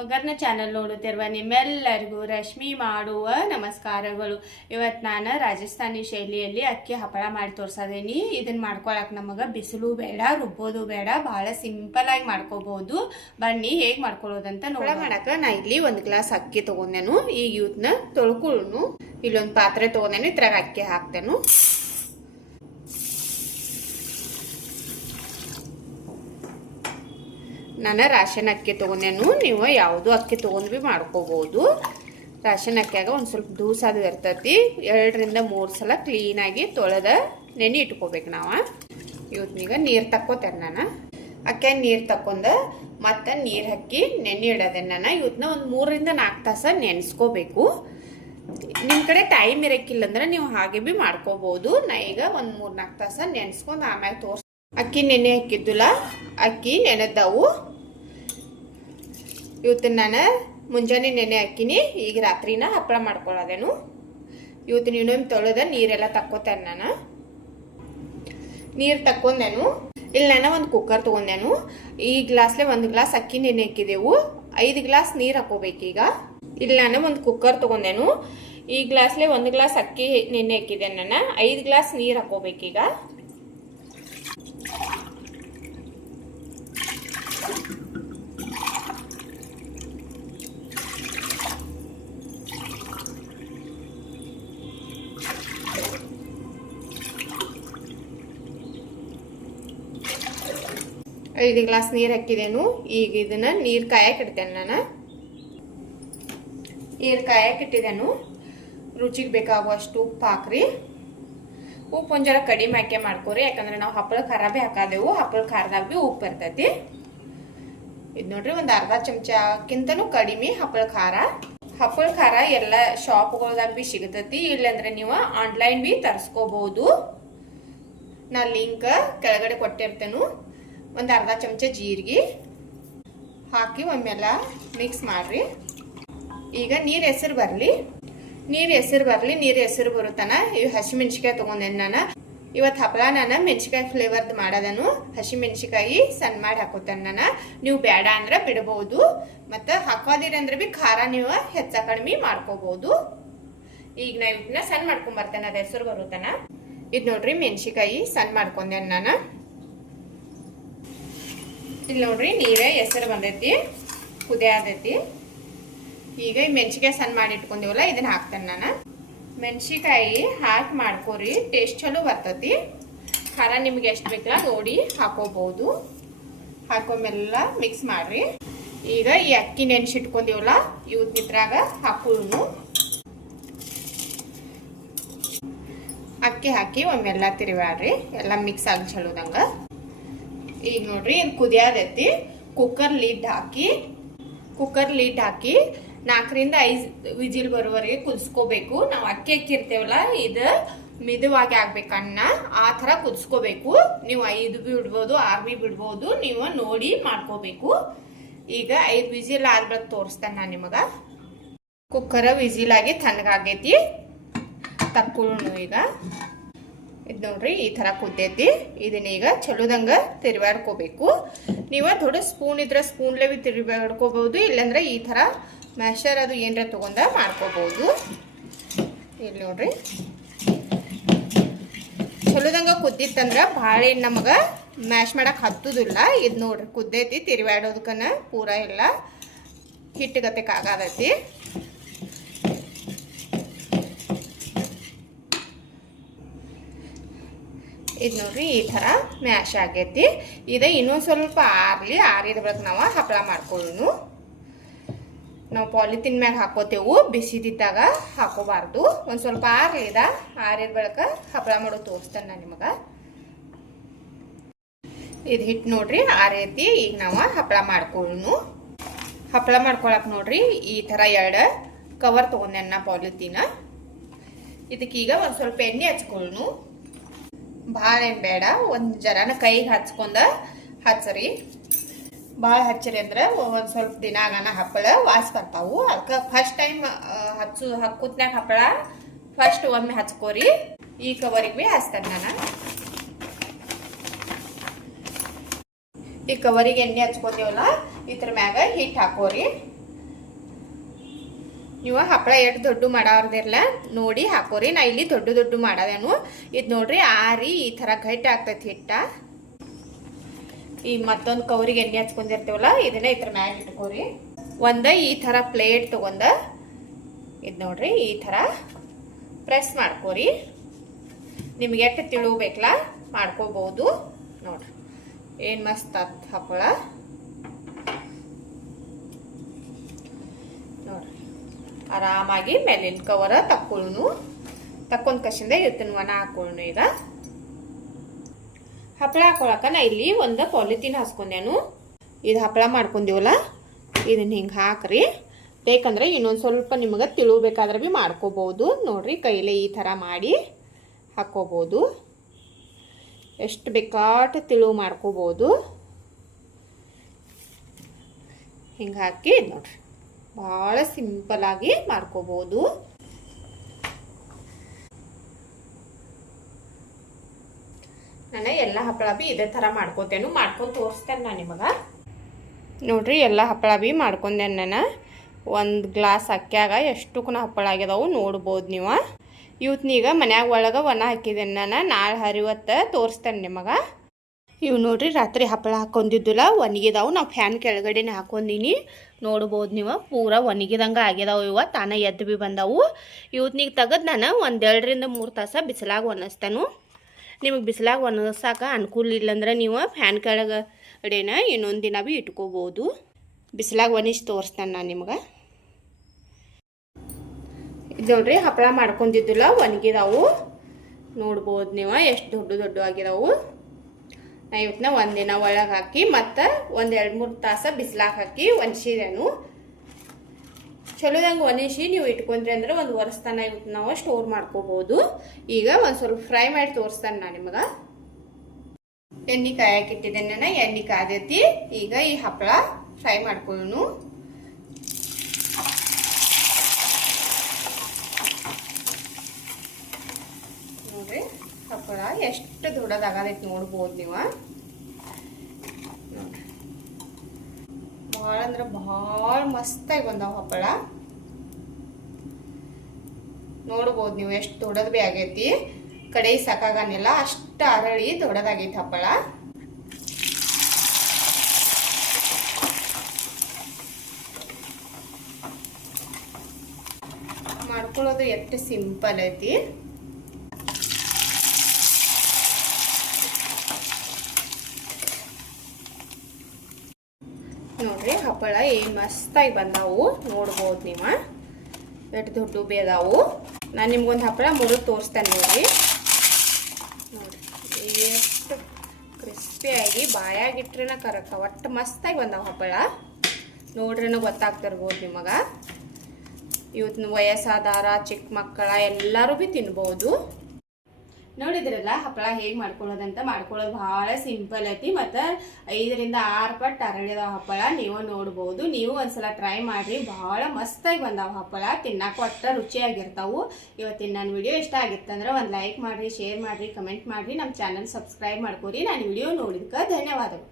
ಒಗ್ಗರ್ನ channel ನೋಡುತ್ತಿರುವ ನಿಮ್ಮೆಲ್ಲರಿಗೂ ರಶ್ಮಿ ಮಾಡುವ ನಮಸ್ಕಾರಗಳು. ಇವತ್ತು ನಾನು ರಾಜಸ್ಥಾನಿ ಶೈಲಿಯಲ್ಲಿ ಅಕ್ಕಿ ಹಪ್ಪಳ ಮಾಡಿ ತೋರ್ಸದೇನಿ. ಇದನ್ನ ಮಾಡ್ಕೊಳಕ್ ನಮಗೆ ಬಿಸಿಲು ಬೇಡ, ರುಬ್ಬೋದು ಬೇಡ, ಬಹಳ ಸಿಂಪಲ್ ಆಗಿ ಮಾಡ್ಕೋಬಹುದು. ಬನ್ನಿ ಹೇಗೆ ಮಾಡ್ಕೊಳ್ಳೋದಂತ ನೋಡೋಣ. ಮಾಡಕ ನಾ ಇಲ್ಲಿ 1 ಗ್ಲಾಸ್ ಅಕ್ಕಿ ತಗೊಂಡೇನು. ಈಗ ಇವತ್ತನ್ನ ತೊಳ್ಕೊಳ್ಳು. ಇಲ್ಲೊಂದು ಪಾತ್ರೆ ತಗೊಂಡೇನು, ಇದ್ರಾಗ ಅಕ್ಕಿ ಹಾಕ್ತೇನು. ನಾನು ರಾಶನ್ ಅಕ್ಕಿ ತೊಗೊಂಡೇನು. ನೀವು ಯಾವುದು ಅಕ್ಕಿ ತೊಗೊಂಡು ಭೀ ಮಾಡ್ಕೋಬಹುದು. ರಾಶನ್ ಅಕ್ಕಿಯಾಗ ಒಂದು ಸ್ವಲ್ಪ ದೂಸ ಅದು ಇರ್ತೈತಿ. 2 ರಿಂದ 3 ಸಲ ಕ್ಲೀನಾಗಿ ತೊಳೆದ ನೆನೆ ಇಟ್ಕೋಬೇಕು. ನಾವು ಇವತ್ತಿನೀಗ ನೀರು ತಕ್ಕೋತೇನೆ. ನಾನು ಅಕ್ಕಿ ನೀರು ತಕ್ಕೊಂಡ ಮತ್ತು ನೀರು ಹಾಕಿ ನೆನೆ ಇಡೋದೇನೆ. ನಾನು ಇವತ್ತನ್ನ ಒಂದು 3 ರಿಂದ 4 ತಾಸು ನೆನೆಸ್ಕೋಬೇಕು. ನಿಮ್ಮ ಕಡೆ ಟೈಮ್ ಇರೋಕ್ಕಿಲ್ಲ ಅಂದ್ರೆ ನೀವು ಹಾಗೆ ಭೀ ಮಾಡ್ಕೋಬಹುದು. ನಾ ಈಗ ಒಂದು 3-4 ತಾಸು ನೆನೆಸ್ಕೊಂಡು ಆಮ್ಯಾಗ ತೋರಿಸ್. ಅಕ್ಕಿ ನೆನೆ ಹಾಕಿದ್ದಿಲ್ಲ, ಅಕ್ಕಿ ನೆನೆದವು. ಇವತ್ತು ನಾನು ಮುಂಜಾನೆ ನೆನೆ ಹಾಕಿನಿ. ಈಗ ರಾತ್ರಿನ ಹಪ್ಪಳ ಮಾಡ್ಕೊಳ್ಳೋದೇನು. ಇವತ್ತು ಇನ್ನೊಮ್ಮೆ ತೊಳೆದ ನೀರೆಲ್ಲ ತಕ್ಕೋತೇನೆ. ನಾನು ನೀರು ತಕ್ಕೊಂಡೇನು. ಇಲ್ಲಿ ನಾನು ಒಂದು ಕುಕ್ಕರ್ ತೊಗೊಂಡೇನು. ಈ ಗ್ಲಾಸ್ಲೆ 1 ಗ್ಲಾಸ್ ಅಕ್ಕಿ ನೆನೆ ಹಾಕಿದೆವು. 5 ಗ್ಲಾಸ್ ನೀರು ಹಾಕೋಬೇಕೀಗ. ಇಲ್ಲಿ ನಾನು ಒಂದು ಕುಕ್ಕರ್ ತೊಗೊಂಡೇನು. ಈ ಗ್ಲಾಸ್ಲೆ 1 ಗ್ಲಾಸ್ ಅಕ್ಕಿ ನೆನೆ ಹಾಕಿದೆ. ನಾನು 5 ಗ್ಲಾಸ್ ನೀರು ಹಾಕೋಬೇಕೀಗ. ಐದು ಗ್ಲಾಸ್ ನೀರು ಹಾಕಿದೇನು. ಈಗ ಇದನ್ನ ನೀರು ಕಾಯಕ್ಕೆ ಇಡ್ತೇನೆ. ನಾನು ನೀರು ಕಾಯಕ್ಕೆ ಇಟ್ಟಿದ್ದೇನು. ರುಚಿಗೆ ಬೇಕಾಗುವಷ್ಟು ಉಪ್ಪು ಹಾಕ್ರಿ. ಉಪ್ಪು ಒಂದು ಜರ ಕಡಿಮೆ ಹಾಕಿ ಮಾಡ್ಕೋರಿ, ಯಾಕಂದ್ರೆ ನಾವು ಹಪ್ಪಳ ಖಾರ ಭೀ ಹಾಕಾದೆವು. ಹಪ್ಪಳ ಖಾರದಾಗ ಭೀ ಉಪ್ಪು ಇರ್ತೈತಿ. ಇದು ನೋಡ್ರಿ, ಒಂದು ಅರ್ಧ ಚಮಚಕ್ಕಿಂತನೂ ಕಡಿಮೆ ಹಪ್ಪಳ ಖಾರ. ಹಪ್ಪಳ ಖಾರ ಎಲ್ಲ ಶಾಪ್ಗಳದಾಗ ಭೀ ಸಿಗತೈತಿ. ಇಲ್ಲಾಂದ್ರೆ ನೀವು ಆನ್ಲೈನ್ ಭೀ ತರಿಸ್ಕೋಬಹುದು. ನಾ ಲಿಂಕ್ ಕೆಳಗಡೆ ಕೊಟ್ಟಿರ್ತೇನೆ. ಒಂದು ಅರ್ಧ ಚಮಚ ಜೀರಿಗೆ ಹಾಕಿ ಒಮ್ಮೆಲ್ಲ ಮಿಕ್ಸ್ ಮಾಡ್ರಿ. ಈಗ ನೀರು ಹೆಸರು ಬರಲಿ. ನೀರು ಹೆಸರು ಬರುತ್ತಾನ. ಇವು ಹಸಿಮೆಣ್ಸಿಕಾಯಿ ತೊಗೊಂಡೇನು. ನಾನು ಇವತ್ತು ಹಪ್ಪಳ ನಾನು ಮೆಣಸಿಕಾಯಿ ಫ್ಲೇವರ್ದು ಮಾಡೋದನ್ನು. ಹಸಿಮೆಣ್ಸಿಕಾಯಿ ಸಣ್ಣ ಮಾಡಿ ಹಾಕೋತೇನೆ. ನಾನು ನೀವು ಬೇಡ ಅಂದ್ರೆ ಬಿಡ್ಬೋದು. ಮತ್ತು ಹಾಕೋದಿರಿ ಅಂದ್ರೆ ಭೀ ಖಾರ ನೀವು ಹೆಚ್ಚ ಕಡಿಮೆ ಮಾಡ್ಕೋಬಹುದು. ಈಗ ನಾ ಇವನ್ನ ಸಣ್ಣ ಮಾಡ್ಕೊಂಬರ್ತೇನೆ. ಅದು ಹೆಸರು ಬರುತ್ತಾನ. ಇದು ನೋಡ್ರಿ, ಮೆಣಸಿಕಾಯಿ ಸಣ್ಣ ಮಾಡ್ಕೊಂಡೇನು ನಾನು. ಇಲ್ಲಿ ನೋಡ್ರಿ, ನೀರೇ ಹೆಸರು ಬಂದೈತಿ, ಕುದಿಯಾದೈತಿ. ಈಗ ಈ ಮೆಣಸಿಕಾಯಿ ಸಣ್ಣ ಮಾಡಿ ಇಟ್ಕೊಂಡಿವಲ್ಲ, ಇದನ್ನ ಹಾಕ್ತೇನೆ ನಾನು. ಮೆಣಸಿಕಾಯಿ ಹಾಕಿ ಮಾಡ್ಕೋರಿ, ಟೇಸ್ಟ್ ಚಲೋ ಬರ್ತೈತಿ. ಖಾರ ನಿಮ್ಗೆ ಎಷ್ಟು ಬೇಕಲ್ಲ ನೋಡಿ ಹಾಕೋಬಹುದು. ಹಾಕೊಂಬೆಲ್ಲ ಮಿಕ್ಸ್ ಮಾಡ್ರಿ. ಈಗ ಈ ಅಕ್ಕಿ ನೆನೆಸಿಟ್ಕೊಂಡಿವಲ್ಲ, ಇವತ್ತು ಇದ್ರಾಗ ಹಾಕೊಳ್ಳು. ಅಕ್ಕಿ ಹಾಕಿ ಒಮ್ಮೆಲ್ಲ ತಿರುವಾಡ್ರಿ, ಎಲ್ಲ ಮಿಕ್ಸ್ ಆಗಿ ಚಲೋದಂಗ. ಈಗ ನೋಡ್ರಿ, ಇದು ಕುದಿಯಾದೈತಿ. ಕುಕ್ಕರ್ ಲಿಡ್ ಹಾಕಿ 4 ರಿಂದ 5 ವಿಜಿಲ್ ಬರೋವರೆಗೆ ಕುದಿಸ್ಕೋಬೇಕು. ನಾವು ಅಕ್ಕಿ ಹಾಕಿರ್ತೇವಲ್ಲ, ಇದು ಮಿದುವಾಗಿ ಆಗ್ಬೇಕು. ಅನ್ನ ಆ ಥರ ಕುದಿಸ್ಕೋಬೇಕು. ನೀವು 5 ಬಿ ಬಿಡ್ಬೋದು, 6 ಬಿ ಬಿಡ್ಬೋದು. ನೀವು ನೋಡಿ ಮಾಡ್ಕೋಬೇಕು. ಈಗ 5 ವಿಜಿಲ್ ಆದ್ಮೇಲೆ ತೋರಿಸ್ತೇನೆ ನಾನು ನಿಮಗೆ. ಕುಕ್ಕರ್ ವಿಜಿಲ್ ಆಗಿ ತಣ್ಣಗಾಗೈತಿ. ತಕ್ಕೊಳ್ಳು. ಈಗ ಇದು ನೋಡ್ರಿ, ಈ ಥರ ಕುದ್ದೈತಿ. ಇದನ್ನ ಈಗ ಚಲೋದಂಗ ತಿರುವಾಡ್ಕೋಬೇಕು. ನೀವು ದೊಡ್ಡ ಸ್ಪೂನ್ ಇದ್ರೆ ಸ್ಪೂನ್ಲೇ ಬಿ ತಿರುವಾಡ್ಕೋಬಹುದು. ಇಲ್ಲಾಂದ್ರೆ ಈ ಥರ ಮ್ಯಾಶರ್ ಅದು ಏನರ ತಗೊಂಡ ಮಾಡ್ಕೋಬಹುದು. ಇಲ್ಲಿ ನೋಡ್ರಿ, ಚಲೋದಂಗ ಕುದ್ದಿತ್ತಂದ್ರೆ ಭಾಳ ನಮಗೆ ಮ್ಯಾಶ್ ಮಾಡಕ್ಕೆ ಹತ್ತುದಿಲ್ಲ. ಇದು ನೋಡ್ರಿ, ಕುದ್ದೈತಿ. ತಿರುವಾಡೋದಕ್ಕನ ಪೂರ ಎಲ್ಲ ಹಿಟ್ಟಗತೆಕಾಗತೈತಿ. ಇದು ನೋಡ್ರಿ, ಈ ಥರ ಮ್ಯಾಶ್ ಆಗೈತಿ. ಇದು ಇನ್ನೊಂದು ಸ್ವಲ್ಪ ಆರಿದ ಬಳಿಕ ನಾವು ಹಪ್ಪಳ ಮಾಡ್ಕೊಳ್ಳೋನು. ನಾವು ಪಾಲಿಥಿನ್ ಮ್ಯಾಗ ಹಾಕೋತೇವು, ಬಿಸಿದಿದ್ದಾಗ ಹಾಕೋಬಾರ್ದು. ಒಂದು ಸ್ವಲ್ಪ ಆರಿದ ಬಳಿಕ ಹಪ್ಪಳ ಮಾಡೋದು ತೋರಿಸ್ತೇನೆ ನಾನು ನಿಮಗೆ. ಇದು ಹಿಟ್ಟು ನೋಡ್ರಿ ಆರೈತಿ. ಈಗ ನಾವು ಹಪ್ಪಳ ಮಾಡ್ಕೊಳ್ಳೋನು. ಹಪ್ಪಳ ಮಾಡ್ಕೊಳಕ್ ನೋಡ್ರಿ, ಈ ಥರ 2 ಕವರ್ ತೊಗೊಂಡೆ ನಾ ಪಾಲಿಥೀನ್. ಇದಕ್ಕೀಗ ಒಂದು ಸ್ವಲ್ಪ ಎಣ್ಣೆ ಹಚ್ಕೊಳ್ಳೋನು. ಭಾಳ ಏನು ಬೇಡ, ಒಂದು ಜರನ ಕೈಗೆ ಹಚ್ರಿ. ಭಾಳ ಹಚ್ಚಿರಿ ಅಂದ್ರೆ ಒಂದು ಸ್ವಲ್ಪ ದಿನ ಆಗನ ಹಪ್ಪಳ ವಾಸ ಬರ್ತಾವು. ಅದಕ್ಕೆ ಫಸ್ಟ್ ಟೈಮ್ ಹಕ್ಕುತ್ನಾಗ ಹಪ್ಪಳ ಫಸ್ಟ್ ಒಮ್ಮೆ ಹಚ್ಕೋರಿ. ಈ ಕವರಿಗೆ ಭೀ ಹಚ್ತೇನೆ ನಾನು. ಈ ಕವರಿಗೆ ಎಣ್ಣೆ ಹಚ್ಕೊಂಡೇವಲ್ಲ, ಇದ್ರ ಮ್ಯಾಗ ಹಿಟ್ಟು ಹಾಕೋರಿ. ನೀವು ಹಪ್ಪಳ ಎಷ್ಟು ದೊಡ್ಡ ಮಾಡಾರ್ದಿರಲ್ಲ ನೋಡಿ ಹಾಕೋರಿ. ನಾ ಇಲ್ಲಿ ದೊಡ್ಡ ದೊಡ್ಡ ಮಾಡದೇನು. ಇದು ನೋಡ್ರಿ ಆರಿ ಈ ಥರ ಗಟ್ಟಿ ಆಗ್ತೈತಿ ಹಿಟ್ಟ. ಈ ಮತ್ತೊಂದು ಕವರಿಗೆ ಎಣ್ಣೆ ಹಚ್ಕೊಂಡಿರ್ತೀವಲ್ಲ ಇದನ್ನ ಈ ಥರ ಮ್ಯಾಗ ಇಟ್ಕೋರಿ. ಈ ಥರ ಪ್ಲೇಟ್ ತಗೊಂಡ ಇದು ನೋಡ್ರಿ ಈ ಥರ ಪ್ರೆಸ್ ಮಾಡ್ಕೋರಿ. ನಿಮ್ಗೆ ಎಷ್ಟು ತಿಳುಬೇಕಲ್ಲ ಮಾಡ್ಕೋಬಹುದು. ನೋಡ್ರಿ ಏನು ಮಸ್ತ್ ಆತ್ ಹಪ್ಪಳ. ನೋಡ್ರಿ ಆರಾಮಾಗಿ ಮೇಲಿನ ಕವರ ತಕ್ಕೊಂಡ್ ಕಸಿಂದ ಇವತ್ತಿನ ಒಣ ಹಾಕೊಳ್ಳೋಣ. ಈಗ ಹಪ್ಪಳ ಹಾಕೊಳಕ ನಾ ಇಲ್ಲಿ ಒಂದು ಪಾಲಿಥೀನ್ ಹಾಸ್ಕೊಂಡೇನು. ಇದು ಹಪ್ಪಳ ಮಾಡ್ಕೊಂಡಿವಲ್ಲ ಇದನ್ನ ಹಿಂಗೆ ಹಾಕ್ರಿ. ಬೇಕಂದ್ರೆ ಇನ್ನೊಂದು ಸ್ವಲ್ಪ ನಿಮಗೆ ತಿಳುಬೇಕಾದ್ರೆ ಭೀ ಮಾಡ್ಕೋಬಹುದು. ನೋಡ್ರಿ ಕೈಲೇ ಈ ಥರ ಮಾಡಿ ಹಾಕ್ಕೋಬಹುದು. ಎಷ್ಟು ಬೇಕಾಟ ತಿಳು ಮಾಡ್ಕೋಬಹುದು. ಹಿಂಗೆ ಹಾಕಿ ನೋಡ್ರಿ ಭಾಳ ಸಿಂಪಲ್ ಆಗಿ ಮಾಡ್ಕೋಬಹುದು. ನಾನು ಎಲ್ಲ ಹಪ್ಪಳ ಭೀ ಇದೇ ಥರ ಮಾಡ್ಕೋತೇನು. ಮಾಡ್ಕೊಂಡು ತೋರಿಸ್ತೇನೆ ನಾನು ನಿಮಗೆ. ನೋಡ್ರಿ ಎಲ್ಲ ಹಪ್ಪಳ ಭೀ ಮಾಡ್ಕೊಂಡೇನೆ ನಾನು. ಒಂದು ಗ್ಲಾಸ್ ಅಕ್ಕ್ಯಾಗ ಎಷ್ಟುಕ್ಕೂ ಹಪ್ಪಳ ಆಗ್ಯದವು ನೋಡ್ಬೋದು ನೀವು. ಇವತ್ನೀಗ ಮನ್ಯಾಗ ಒಳಗೆ ಒಣ ಹಾಕಿದ್ದೇನೆ ನಾನು. ನಾಳೆ ಹರಿವತ್ತು ತೋರಿಸ್ತೇನೆ ನಿಮಗೆ. ಇವು ನೋಡ್ರಿ ರಾತ್ರಿ ಹಪ್ಪಳ ಹಾಕೊಂಡಿದ್ದಿಲ್ಲ ಒಣಗಿದಾವು. ನಾವು ಫ್ಯಾನ್ ಕೆಳಗಡೆನೆ ಹಾಕೊಂಡೀನಿ. ನೋಡ್ಬೋದು ನೀವು ಪೂರಾ ಒಣಗಿದಂಗೆ ಆಗ್ಯದಾವು. ಇವ ತಾನೇ ಎದ್ದು ಭೀ ಬಂದವು. ಇವತ್ನೀಗ ತೆಗೆದು ನಾನು 1-2 ರಿಂದ 3 ತಾಸು ಬಿಸಿಲಾಗ ಒಣಗಿಸ್ತೇನೆ. ನಿಮಗೆ ಬಿಸಿಲಾಗ ಒಣಗಿಸಾಕ ಅನುಕೂಲ ಇಲ್ಲಂದ್ರೆ ನೀವು ಫ್ಯಾನ್ ಕೆಳಗಡೆನ ಇನ್ನೊಂದು ದಿನ ಭೀ ಇಟ್ಕೋಬೋದು. ಬಿಸಿಲಾಗ ಒಣಗಿಸಿ ತೋರಿಸ್ತೇನೆ ನಾನು ನಿಮ್ಗೆ. ಇದು ನೋಡ್ರಿ ಹಪ್ಪಳ ಮಾಡ್ಕೊಂಡಿದ್ದಿಲ್ಲ ಒಣಗಿದಾವು. ನೋಡ್ಬೋದು ನೀವು ಎಷ್ಟು ದೊಡ್ಡ ಆಗಿದಾವು. ನಾ ಇವತ್ತನ್ನ ಒಂದಿನ ಒಳಗೆ ಹಾಕಿ ಮತ್ತು 1-2-3 ತಾಸು ಬಿಸಿಲಾಗ ಹಾಕಿ ಒಣಸಿದೇನು. ಚಲೋದಂಗೆ ಒಣಸಿ ನೀವು ಇಟ್ಕೊಂಡ್ರಿ ಅಂದ್ರೆ 1 ವರ್ಷ ತನಕ ಇವತ್ತು ನಾವು ಸ್ಟೋರ್ ಮಾಡ್ಕೋಬಹುದು. ಈಗ ಒಂದು ಸ್ವಲ್ಪ ಫ್ರೈ ಮಾಡಿ ತೋರಿಸ್ತೇನೆ ನಾನು ನಿಮಗೆ. ಎಣ್ಣೆ ಕಾಯಕ್ಕೆ ಇಟ್ಟಿದ್ದೇನೆ ನಾನು. ಎಣ್ಣೆ ಕಾದೈತಿ. ಈಗ ಈ ಹಪ್ಪಳ ಫ್ರೈ ಮಾಡ್ಕೊಳ್ಳೋಣ. ನೋಡ್ರಿ ಹಪ್ಪಳ ಎಷ್ಟು ದೊಡ್ಡದಾಗದೈತಿ ನೋಡ್ಬೋದು ನೀವು. ನೋಡ್ರಿ ಭಾಳ ಅಂದ್ರೆ ಭಾಳ ಮಸ್ತಾಗಿ ಬಂದಾವ ಹಪ್ಪಳ. ನೋಡ್ಬೋದು ನೀವು ಎಷ್ಟು ದೊಡ್ಡದು ಭೀ ಆಗೈತಿ. ಕಡೆ ಸಾಕಾಗನಿಲ್ಲ ಅಷ್ಟು ಅರಳಿ ದೊಡ್ಡದಾಗೈತಿ ಹಪ್ಪಳ. ಮಾಡ್ಕೊಳ್ಳೋದು ಎಷ್ಟು ಸಿಂಪಲ್ ಐತಿ. ನೋಡ್ರಿ ಹಪ್ಪಳ ಏನು ಮಸ್ತಾಗಿ ಬಂದಾವು ನೋಡ್ಬೋದು ನೀವು. ಎಷ್ಟು ದೊಡ್ಡ ಬೇದಾವು. ನಾನು ನಿಮ್ಗೊಂದು ಹಪ್ಪಳ ಮುರಿದು ತೋರಿಸ್ತೇನೆ ನೋಡ್ರಿ. ನೋಡ್ರಿ ಎಷ್ಟು ಕ್ರಿಸ್ಪಿಯಾಗಿ ಬಾಯಾಗಿಟ್ರಿನ ಕರೆಕ್ಟ್ ಒಟ್ಟು ಮಸ್ತಾಗಿ ಬಂದಾವ ಹಪ್ಪಳ. ನೋಡ್ರಿನ ಗೊತ್ತಾಗ್ತಿರ್ಬೋದು ನಿಮಗೆ. ಇವತ್ತು ವಯಸ್ಸಾದಾರ ಚಿಕ್ಕ ಮಕ್ಕಳ ಎಲ್ಲರೂ ಭೀ ತಿನ್ಬೋದು. ನೋಡಿದ್ರಲ್ಲ ಹಪ್ಪಳ ಹೇಗೆ ಮಾಡ್ಕೊಳ್ಳೋದಂತ. ಮಾಡ್ಕೊಳ್ಳೋದು ಭಾಳ ಸಿಂಪಲ್ ಐತಿ ಮತ್ತು 5 ರಿಂದ 6 ಪಟ್ಟು ಅರಳಿದಾವ ಹಪ್ಪಳ. ನೀವು ನೋಡ್ಬೋದು. ನೀವು ಒಂದ್ಸಲ ಟ್ರೈ ಮಾಡಿರಿ. ಭಾಳ ಮಸ್ತಾಗಿ ಬಂದಾವ ಹಪ್ಪಳ. ತಿನ್ನಕ್ಕೆ ಒಟ್ಟು ರುಚಿಯಾಗಿರ್ತಾವು. ಇವತ್ತಿನ ನನ್ನ ವಿಡಿಯೋ ಇಷ್ಟ ಆಗಿತ್ತಂದ್ರೆ ಒಂದು ಲೈಕ್ ಮಾಡಿರಿ, ಶೇರ್ ಮಾಡಿರಿ, ಕಮೆಂಟ್ ಮಾಡಿರಿ, ನಮ್ಮ ಚಾನಲ್ ಸಬ್ಸ್ಕ್ರೈಬ್ ಮಾಡ್ಕೊರಿ. ನಾನು ವಿಡಿಯೋ ನೋಡಿದ್ಕೆ ಧನ್ಯವಾದಗಳು.